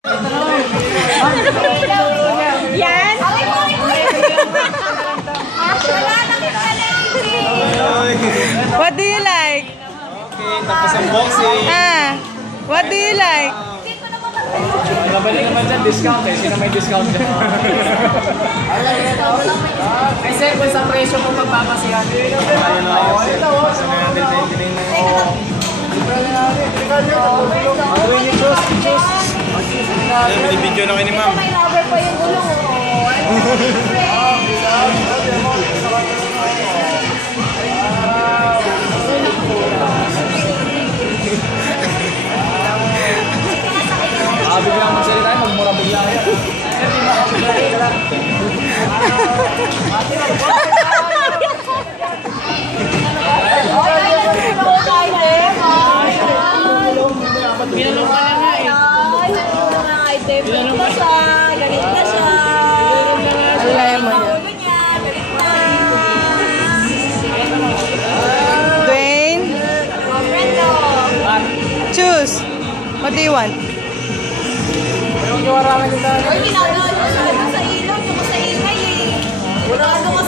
Yan? What do you like? Okay, tapos ang boxing. What do you like? Nabalik naman dyan, discount eh. Sino may discount dyan? Ay, sir, kung sa presyo kung magpapasihan. Ayun na yun, sir. Sa 999 na yun. Magawin niyo, Diyos. Ayun, binibidyo na kayo ni ma'am. May rubber pa yung gulong. Bigla magsalita tayo, magmura bigla yan. Galit na siya. Dwayne, choose. What do you want? Yung wala ka nito. Ay, ginagawa niyo sa ilaw, yung sa ingay eh. Ginagawa